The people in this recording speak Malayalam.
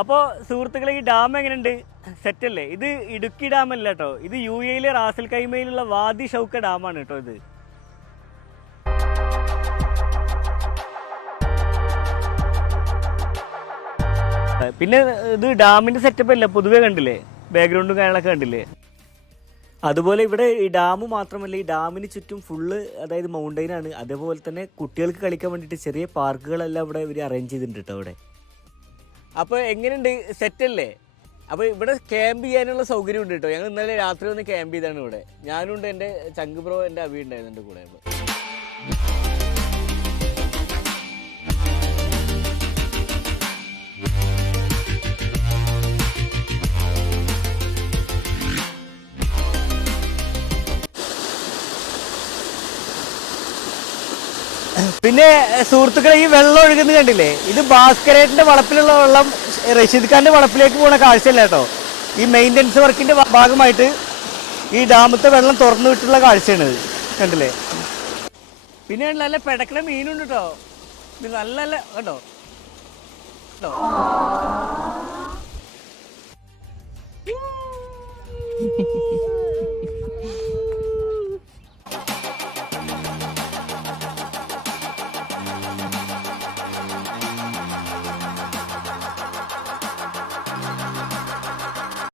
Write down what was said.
അപ്പോൾ സുഹൃത്തുക്കളെ ഈ ഡാം എങ്ങനെയുണ്ട്? സെറ്റല്ലേ? ഇത് ഇടുക്കി ഡാമല്ല കേട്ടോ, ഇത് UAE റാസൽ കൈമയിലുള്ള വാദി ഷൗക്ക ഡാമാണ് കേട്ടോ ഇത്. പിന്നെ ഇത് ഡാമിന്റെ സെറ്റപ്പ് അല്ല, പൊതുവെ കണ്ടില്ലേ, ബാക്ക്ഗ്രൗണ്ടും കാര്യങ്ങളൊക്കെ കണ്ടില്ലേ. അതുപോലെ ഇവിടെ ഈ ഡാം മാത്രമല്ല, ഈ ഡാമിന് ചുറ്റും ഫുള്ള് അതായത് മൗണ്ടൈനാണ്. അതേപോലെ തന്നെ കുട്ടികൾക്ക് കളിക്കാൻ വേണ്ടിയിട്ട് ചെറിയ പാർക്കുകളെല്ലാം ഇവിടെ ഇവർ അറേഞ്ച് ചെയ്തിട്ടുണ്ട് കേട്ടോ ഇവിടെ. അപ്പോൾ എങ്ങനെയുണ്ട്? സെറ്റല്ലേ? അപ്പോൾ ഇവിടെ ക്യാമ്പ് ചെയ്യാനുള്ള സൗകര്യം ഉണ്ട് കേട്ടോ. ഞങ്ങൾ ഇന്നലെ രാത്രി ഒന്ന് ക്യാമ്പ് ചെയ്താണ് ഇവിടെ. ഞാനുണ്ട്, എൻ്റെ ചങ്ക് ബ്രോ, എൻ്റെ അഭി ഉണ്ടായിരുന്നു എൻ്റെ കൂടെ. പിന്നെ സുഹൃത്തുക്കളെ ഈ വെള്ളം ഒഴുകുന്നത് കണ്ടില്ലേ? ഇത് ഭാസ്കരേട്ടന്റെ വളപ്പിലുള്ള വെള്ളം റഷീദ് ഖാന്റെ വളപ്പിലേക്ക് പോകുന്ന കാഴ്ചയല്ല കേട്ടോ. ഈ മെയിൻ്റനൻസ് വർക്കിന്റെ ഭാഗമായിട്ട് ഈ ഡാമത്തെ വെള്ളം തുറന്നു വിട്ടുള്ള കാഴ്ചയാണ് ഇത്, കണ്ടില്ലേ? പിന്നെ നല്ല പെടക്കണ മീനുണ്ട് കേട്ടോ, ഇത് നല്ല കണ്ടോ കേട്ടോ.